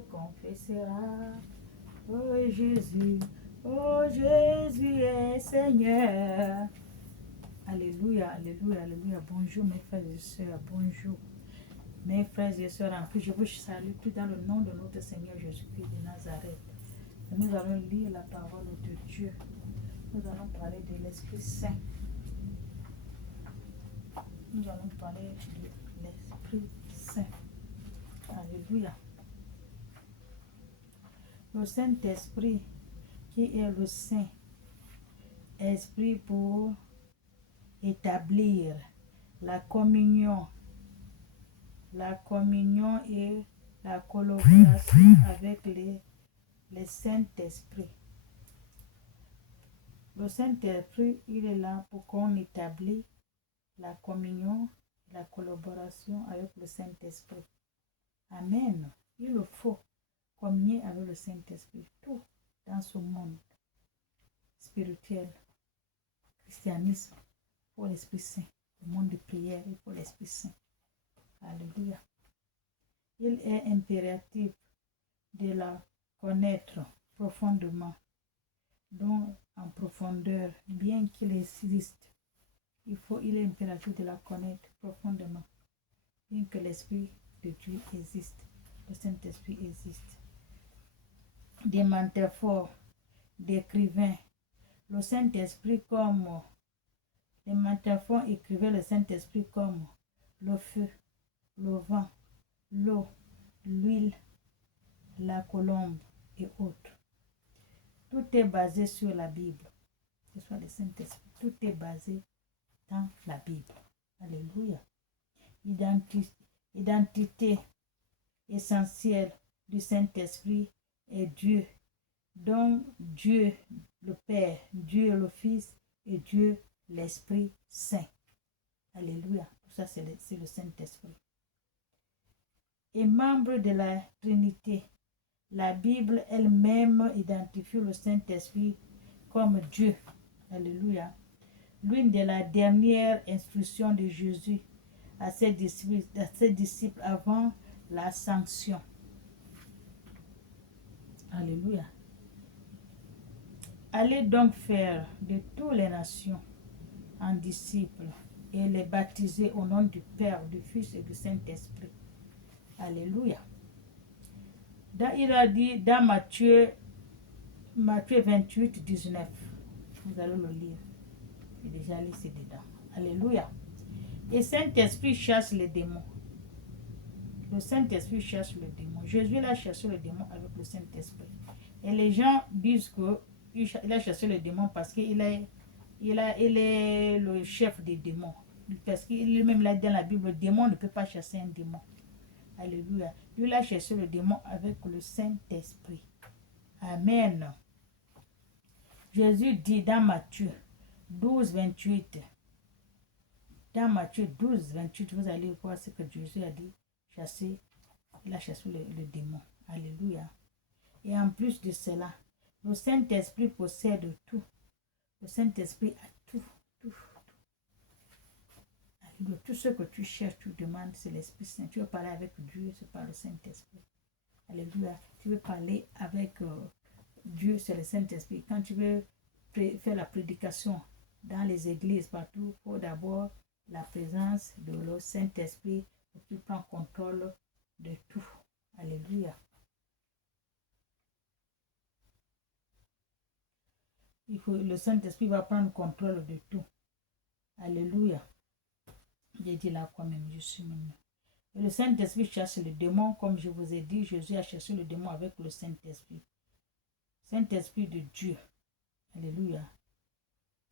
confessera. Oh Jésus est Seigneur. Alléluia, alléluia, alléluia. Bonjour mes frères et sœurs, bonjour. Mes frères et sœurs en Christ, je vous salue tout dans le nom de notre Seigneur Jésus-Christ de Nazareth. Et nous allons lire la parole de Dieu. Nous allons parler de l'Esprit Saint. Nous allons parler de l'Esprit Saint. Alléluia. Le Saint-Esprit qui est le Saint-Esprit pour établir la communion et la collaboration avec les Saint-Esprit. Le Saint-Esprit, il est là pour qu'on établisse la communion, la collaboration avec le Saint-Esprit. Amen. Il faut communier avec le Saint-Esprit. Tout dans ce monde spirituel, christianisme, pour l'Esprit Saint. Le monde de prière, il faut l'Esprit Saint. Alléluia. Il est impératif de la connaître profondément, donc en profondeur, bien qu'il existe. Il est impératif de la connaître profondément, bien que l'Esprit de Dieu existe, le Saint-Esprit existe. Des métaphores, d'écrivains, le Saint-Esprit comme les métaphores écrivaient le Saint-Esprit comme le feu, le vent, l'eau, l'huile, la colombe et autres. Tout est basé sur la Bible, que ce soit le Saint-Esprit, tout est basé dans la Bible. Alléluia. Identité essentielle du Saint-Esprit est Dieu, donc Dieu le Père, Dieu le Fils et Dieu l'Esprit Saint. Alléluia. Tout ça, c'est le Saint-Esprit. Et membre de la Trinité, la Bible elle-même identifie le Saint-Esprit comme Dieu. Alléluia. L'une de la dernière instructions de Jésus à ses disciples avant l'ascension. Alléluia. Allez donc faire de toutes les nations en disciples et les baptiser au nom du Père, du Fils et du Saint-Esprit. Alléluia. Il a dit dans Matthieu 28, 19. Vous allez le lire. J'ai déjà lu c'est dedans. Alléluia. Et Saint-Esprit chasse les démons. Le Saint-Esprit chasse le démon. Jésus a chassé le démon avec le Saint-Esprit. Et les gens disent qu'il a chassé le démon parce qu'il est le chef des démons. Parce qu'il lui-même l'a dit dans la Bible, le démon ne peut pas chasser un démon. Alléluia. Lui, il a chassé le démon avec le Saint-Esprit. Amen. Jésus dit dans Matthieu 12, 28. Dans Matthieu 12, 28, vous allez voir ce que Jésus a dit. Il a chassé le démon. Alléluia. Et en plus de cela, le Saint-Esprit possède tout. Le Saint-Esprit a tout. Alléluia. Tout ce que tu cherches, tu demandes, c'est l'Esprit Saint. Tu veux parler avec Dieu, c'est par le Saint-Esprit. Alléluia. Tu veux parler avec Dieu, c'est le Saint-Esprit. Quand tu veux faire la prédication dans les églises, partout, il faut d'abord la présence de le Saint-Esprit qui prend contrôle de tout. Alléluia. Le Saint-Esprit va prendre contrôle de tout. Alléluia. J'ai dit là quand même, je suis maintenant. Et le Saint-Esprit chasse le démon, comme je vous ai dit, Jésus a chassé le démon avec le Saint-Esprit. Saint-Esprit de Dieu. Alléluia.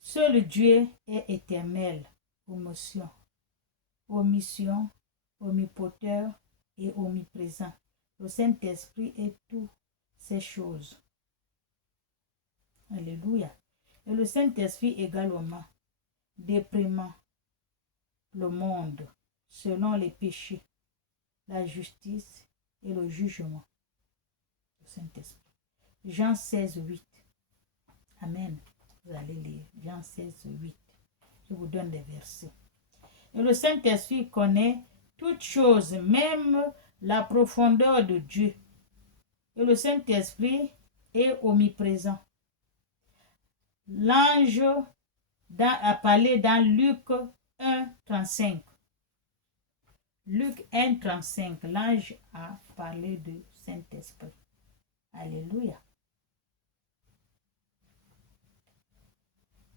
Seul Dieu est éternel, omission, omnipotent et omniprésent. Le Saint-Esprit est toutes ces choses. Alléluia. Et le Saint-Esprit également déprimant le monde selon les péchés, la justice et le jugement. Le Saint-Esprit. Jean 16, 8. Amen. Vous allez lire Jean 16, 8. Je vous donne des versets. Et le Saint-Esprit connaît toutes choses, même la profondeur de Dieu. Et le Saint-Esprit est omniprésent. L'ange a parlé dans Luc 1, 35. Luc 1, 35, l'ange a parlé du Saint-Esprit. Alléluia.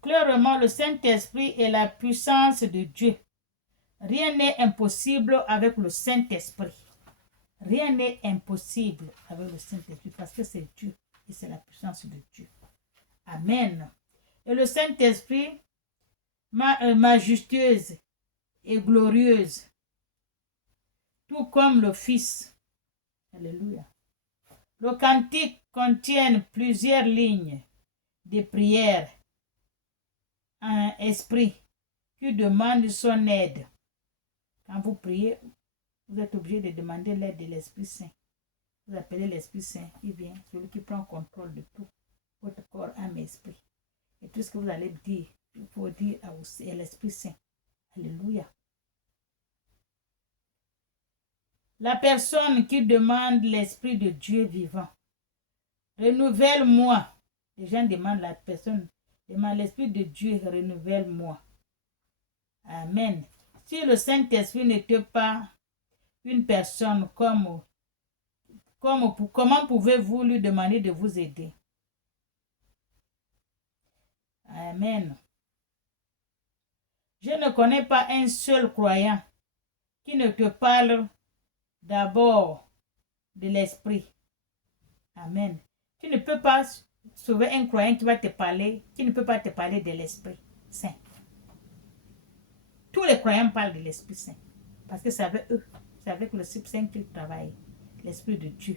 Clairement, le Saint-Esprit est la puissance de Dieu. Rien n'est impossible avec le Saint-Esprit. Rien n'est impossible avec le Saint-Esprit parce que c'est Dieu et c'est la puissance de Dieu. Amen. Et le Saint-Esprit, majestueuse et glorieuse, tout comme le Fils. Alléluia. Le cantique contient plusieurs lignes de prière en esprit qui demande son aide. Quand vous priez, vous êtes obligé de demander l'aide de l'Esprit Saint. Vous appelez l'Esprit Saint, il vient, celui qui prend contrôle de tout, votre corps, âme et esprit. Et tout ce que vous allez dire, il faut dire à l'Esprit Saint. Alléluia. La personne qui demande l'Esprit de Dieu vivant. Renouvelle-moi. Les gens demandent, la personne demande l'Esprit de Dieu, renouvelle-moi. Amen. Si le Saint-Esprit n'était pas une personne comment pouvez-vous lui demander de vous aider? Amen. Je ne connais pas un seul croyant qui ne te parle d'abord de l'Esprit. Amen. Tu ne peux pas sauver un croyant qui va te parler, qui ne peut pas te parler de l'Esprit Saint. Tous les croyants parlent de l'Esprit Saint. Parce que c'est avec eux, c'est avec le Esprit Saint qu'ils travaillent. L'Esprit de Dieu.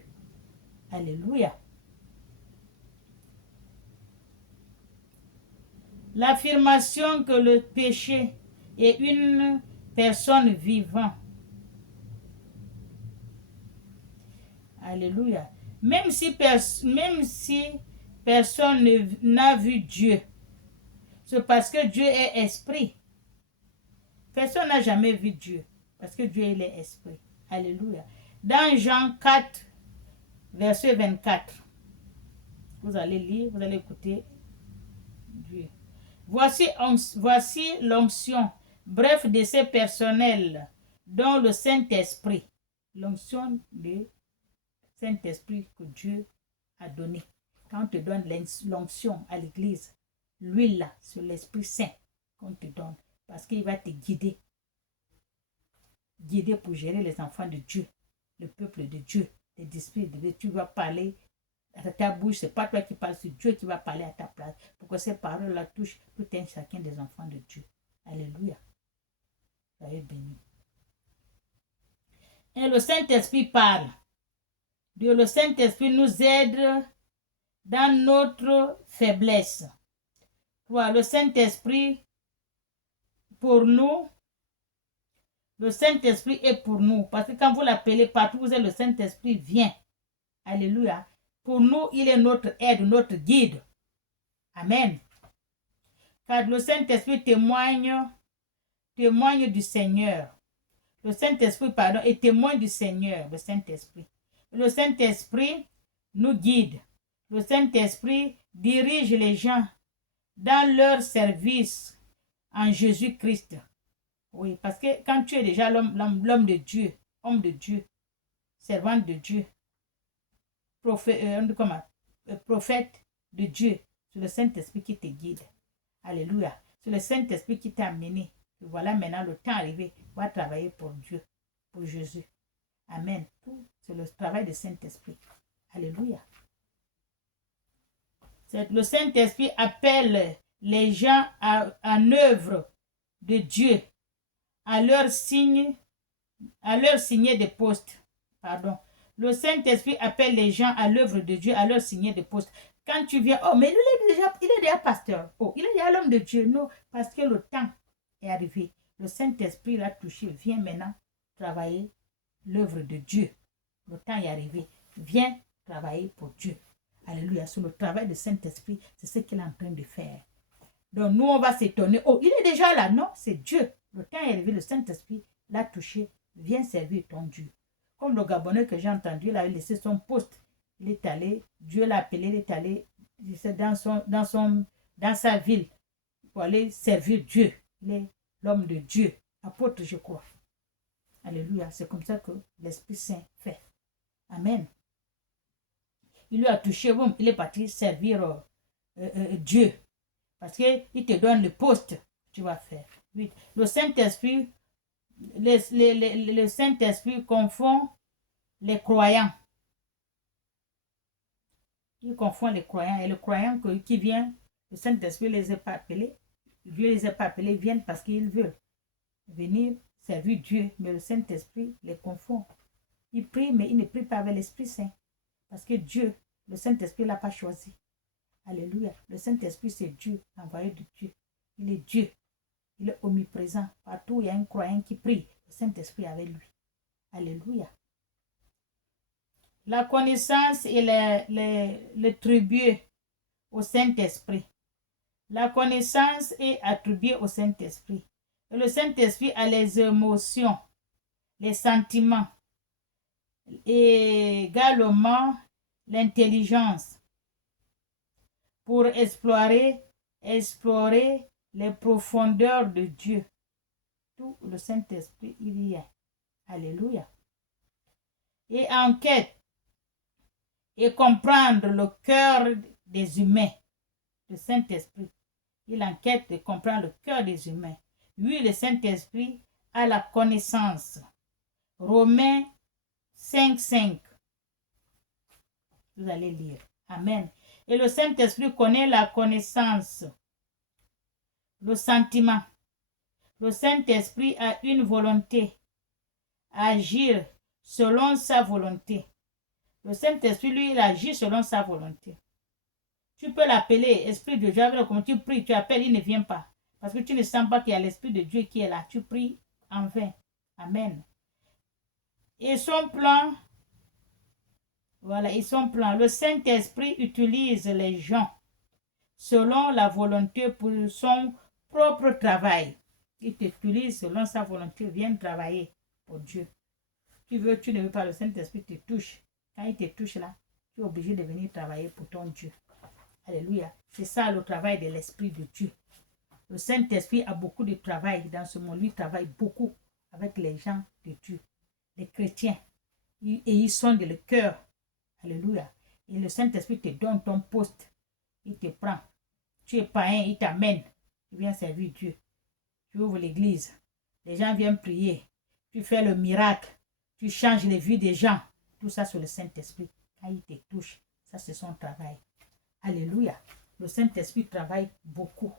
Alléluia. L'affirmation que le péché est une personne vivante. Alléluia. Même si personne n'a vu Dieu, c'est parce que Dieu est esprit. Personne n'a jamais vu Dieu, parce que Dieu il est esprit. Alléluia. Dans Jean 4, verset 24, vous allez lire, vous allez écouter Dieu. Voici l'onction, bref, de ces personnels dont le Saint-Esprit, l'onction du Saint-Esprit que Dieu a donné. Quand on te donne l'onction à l'église, l'huile là, sur l'Esprit Saint qu'on te donne, parce qu'il va te guider pour gérer les enfants de Dieu, le peuple de Dieu, les esprits de Dieu. Tu vas parler à ta bouche, c'est pas toi qui parles, c'est Dieu qui va parler à ta place, pour que ces paroles-là touchent tout un chacun des enfants de Dieu. Alléluia. Soyez bénis. Et le Saint-Esprit parle. Dieu, le Saint-Esprit nous aide dans notre faiblesse. Le Saint-Esprit pour nous, le Saint-Esprit est pour nous. Parce que quand vous l'appelez partout, vous êtes le Saint-Esprit vient. Alléluia. Pour nous, il est notre aide, notre guide. Amen. Car le Saint-Esprit témoigne du Seigneur. Le Saint-Esprit, pardon, est témoin du Seigneur, le Saint-Esprit. Le Saint-Esprit nous guide. Le Saint-Esprit dirige les gens dans leur service en Jésus-Christ. Oui, parce que quand tu es déjà l'homme de Dieu, homme de Dieu, servant de Dieu, prophète de Dieu, c'est le Saint-Esprit qui te guide. Alléluia. C'est le Saint-Esprit qui t'a amené. Et voilà maintenant le temps arrivé. Va travailler pour Dieu, pour Jésus. Amen. C'est le travail du Saint-Esprit. Alléluia. Le Saint-Esprit appelle les gens en œuvre de Dieu, à leur signer des postes. Pardon. Le Saint-Esprit appelle les gens à l'œuvre de Dieu, à leur signer des postes. Quand tu viens, oh, mais il est déjà pasteur. Oh, il est déjà l'homme de Dieu. Non, parce que le temps est arrivé. Le Saint-Esprit l'a touché. Viens maintenant travailler l'œuvre de Dieu. Le temps est arrivé. Viens travailler pour Dieu. Alléluia. Sur le travail du Saint-Esprit, c'est ce qu'il est en train de faire. Donc nous, on va s'étonner. Oh, il est déjà là. Non, c'est Dieu. Le temps est arrivé. Le Saint-Esprit l'a touché. Viens servir ton Dieu. Comme le Gabonais que j'ai entendu, il a laissé son poste. il est allé, Dieu l'a appelé, il est allé dans sa ville pour aller servir Dieu. Il est l'homme de Dieu, apôtre, je crois. Alléluia, c'est comme ça que l'Esprit Saint fait. Amen. Il lui a touché, bon, il est parti servir Dieu. Parce qu'il te donne le poste que tu vas faire. Oui. Le Saint-Esprit, le Saint-Esprit confond les croyants. Il confond les croyants. Et le croyant qui vient, le Saint-Esprit ne les a pas appelés. Dieu ne les a pas appelés, viennent parce qu'ils veulent venir servir Dieu. Mais le Saint-Esprit les confond. Il prie, mais il ne prie pas avec l'Esprit Saint. Parce que Dieu, le Saint-Esprit ne l'a pas choisi. Alléluia. Le Saint-Esprit, c'est Dieu, envoyé de Dieu. Il est Dieu. Il est omniprésent. Partout où il y a un croyant qui prie, le Saint-Esprit est avec lui. Alléluia. La connaissance et le tribut au Saint-Esprit. La connaissance est attribuée au Saint-Esprit. Et le Saint-Esprit a les émotions, les sentiments, et également l'intelligence pour explorer les profondeurs de Dieu. Tout le Saint-Esprit, il y est. Alléluia. Et enquête et comprendre le cœur des humains. Le Saint-Esprit, il enquête et comprend le cœur des humains. Lui, le Saint-Esprit, a la connaissance. Romains 5:5. Vous allez lire. Amen. Et le Saint-Esprit connaît la connaissance, le sentiment. Le Saint-Esprit a une volonté, agir selon sa volonté. Le Saint-Esprit, lui, il agit selon sa volonté. Tu peux l'appeler Esprit de Dieu, comme tu pries, tu appelles, il ne vient pas. Parce que tu ne sens pas qu'il y a l'Esprit de Dieu qui est là. Tu pries en vain. Amen. Et son plan, voilà, et son plan. Le Saint-Esprit utilise les gens selon la volonté pour son propre travail. Il t'utilise selon sa volonté. Viens travailler pour Dieu. Tu veux, tu ne veux pas, le Saint-Esprit te touche. Quand il te touche là, tu es obligé de venir travailler pour ton Dieu. Alléluia. C'est ça le travail de l'Esprit de Dieu. Le Saint-Esprit a beaucoup de travail dans ce monde. Lui travaille beaucoup avec les gens de Dieu, les chrétiens. Et ils sont de le cœur. Alléluia. Et le Saint-Esprit te donne ton poste. Il te prend. Tu es païen, il t'amène. Tu viens servir Dieu. Tu ouvres l'église. Les gens viennent prier. Tu fais le miracle. Tu changes les vies des gens. Tout ça sur le Saint-Esprit. Quand il te touche, ça c'est son travail. Alléluia. Le Saint-Esprit travaille beaucoup.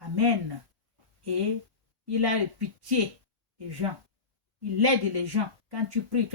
Amen. Et il a pitié des gens. Il aide les gens. Quand tu pries, tu as